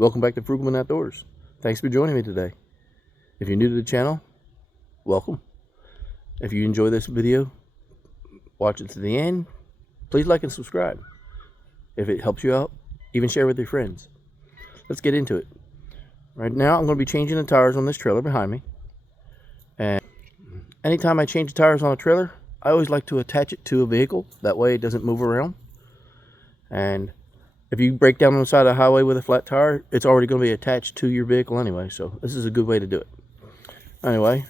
Welcome back to Frugalman Outdoors. Thanks for joining me today. If you're new to the channel, welcome. If you enjoy this video, watch it to the end. Please like and subscribe. If it helps you out, even share with your friends. Let's get into it. Right now, I'm going to be changing the tires on this trailer behind me. And anytime I change the tires on a trailer, I always like to attach it to a vehicle. That way it doesn't move around. And if you break down on the side of the highway with a flat tire, it's already going to be attached to your vehicle anyway. So this is a good way to do it. Anyway,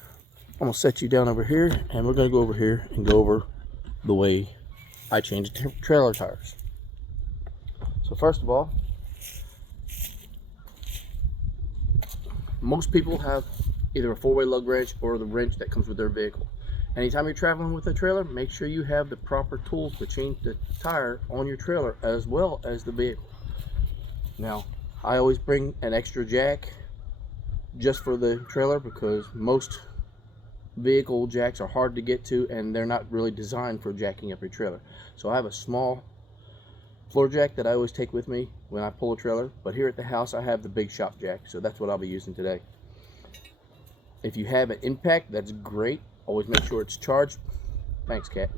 I'm going to set you down over here, and we're going to go over here and go over the way I change trailer tires. So first of all, most people have either a four-way lug wrench or the wrench that comes with their vehicle. Anytime you're traveling with a trailer, make sure you have the proper tools to change the tire on your trailer as well as the vehicle. Now, I always bring an extra jack just for the trailer because most vehicle jacks are hard to get to and they're not really designed for jacking up your trailer. So I have a small floor jack that I always take with me when I pull a trailer, but here at the house I have the big shop jack, so that's what I'll be using today. If you have an impact, that's great. Always make sure it's charged. Thanks, cat.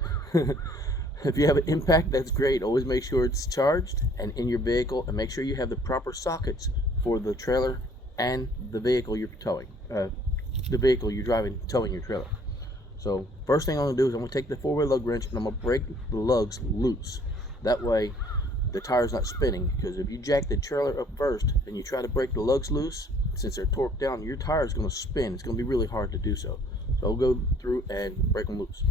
If you have an impact, that's great. Always make sure it's charged and in your vehicle, and make sure you have the proper sockets for the trailer and the vehicle you're towing. The vehicle you're driving, towing your trailer. So first thing I'm going to do is I'm going to take the four-way lug wrench and I'm going to break the lugs loose. That way the tire's not spinning, because if you jack the trailer up first and you try to break the lugs loose, since they're torqued down, your tire is going to spin. It's going to be really hard to do so. So I'll go through and break them loose.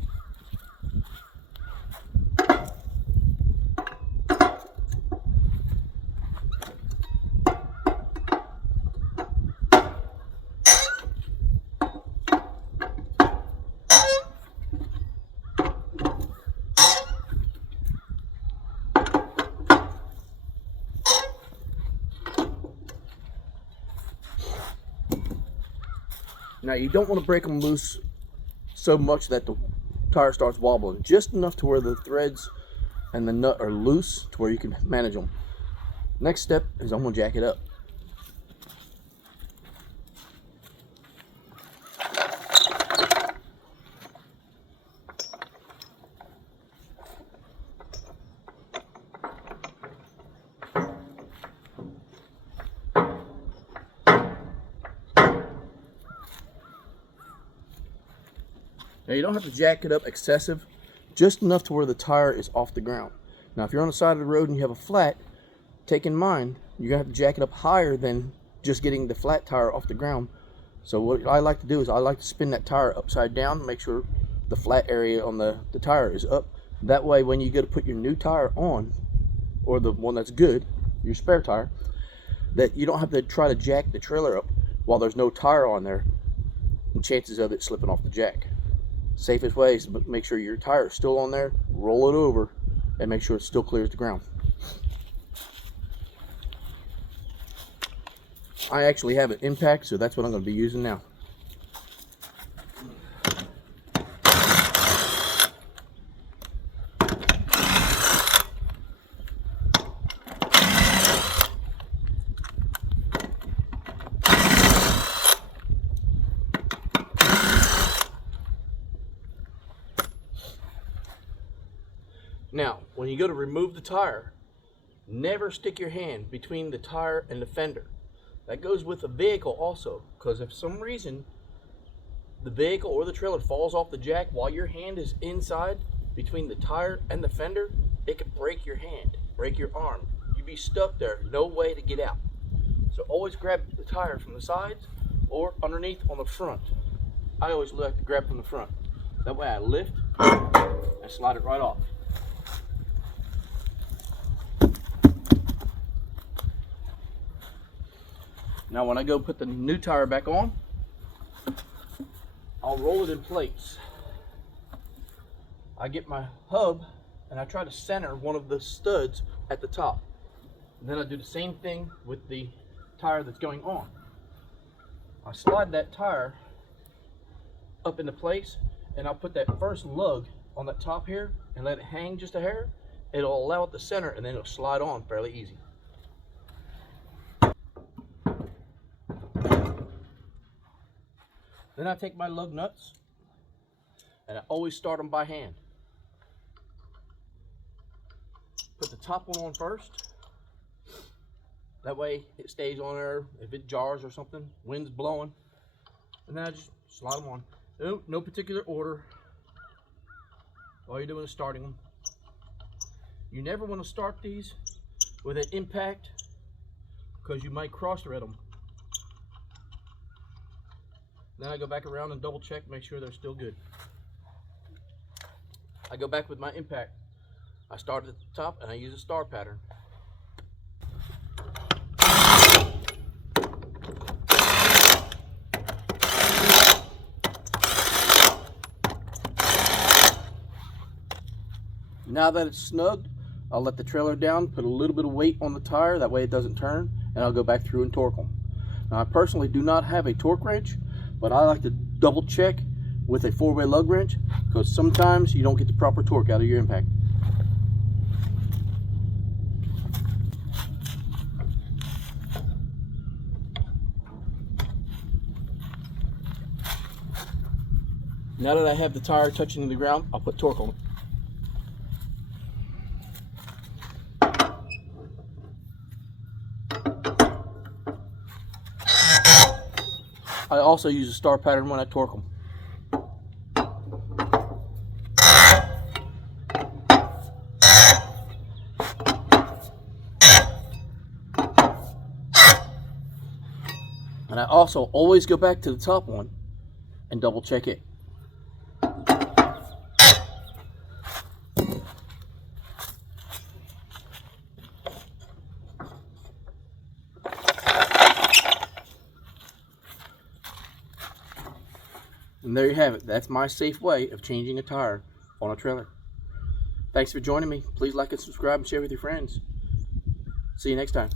Now you don't want to break them loose so much that the tire starts wobbling, just enough to where the threads and the nut are loose to where you can manage them. Next step is I'm going to jack it up. Now you don't have to jack it up excessive, just enough to where the tire is off the ground. Now if you're on the side of the road and you have a flat, take in mind you're going to have to jack it up higher than just getting the flat tire off the ground. So what I like to do is I like to spin that tire upside down, make sure the flat area on the tire is up. That way when you go to put your new tire on, or the one that's good, your spare tire, that you don't have to try to jack the trailer up while there's no tire on there, and chances of it slipping off the jack. Safest way is to make sure your tire is still on there, roll it over, and make sure it still clears the ground. I actually have an impact, so that's what I'm going to be using now. Now, when you go to remove the tire, never stick your hand between the tire and the fender. That goes with the vehicle also, because if for some reason the vehicle or the trailer falls off the jack while your hand is inside between the tire and the fender, it could break your hand, break your arm. You'd be stuck there, no way to get out. So always grab the tire from the sides or underneath on the front. I always like to grab from the front. That way I lift and slide it right off. Now when I go put the new tire back on, I'll roll it in place. I get my hub and I try to center one of the studs at the top. And then I do the same thing with the tire that's going on. I slide that tire up into place, and I'll put that first lug on the top here and let it hang just a hair. It'll allow it to center, and then it'll slide on fairly easy. Then I take my lug nuts and I always start them by hand. Put the top one on first. That way it stays on there. If it jars or something, wind's blowing, and then I just slide them on. No particular order. All you're doing is starting them. You never want to start these with an impact because you might cross thread them. Then I go back around and double check, make sure they're still good. I go back with my impact. I start at the top and I use a star pattern. Now that it's snugged, I'll let the trailer down, put a little bit of weight on the tire, that way it doesn't turn, and I'll go back through and torque them. Now I personally do not have a torque wrench, but I like to double check with a 4-way lug wrench because sometimes you don't get the proper torque out of your impact. Now that I have the tire touching the ground, I'll put torque on it. I also use a star pattern when I torque them. And I also always go back to the top one and double check it. And there you have it. That's my safe way of changing a tire on a trailer. Thanks for joining me. Please like and subscribe and share with your friends. See you next time.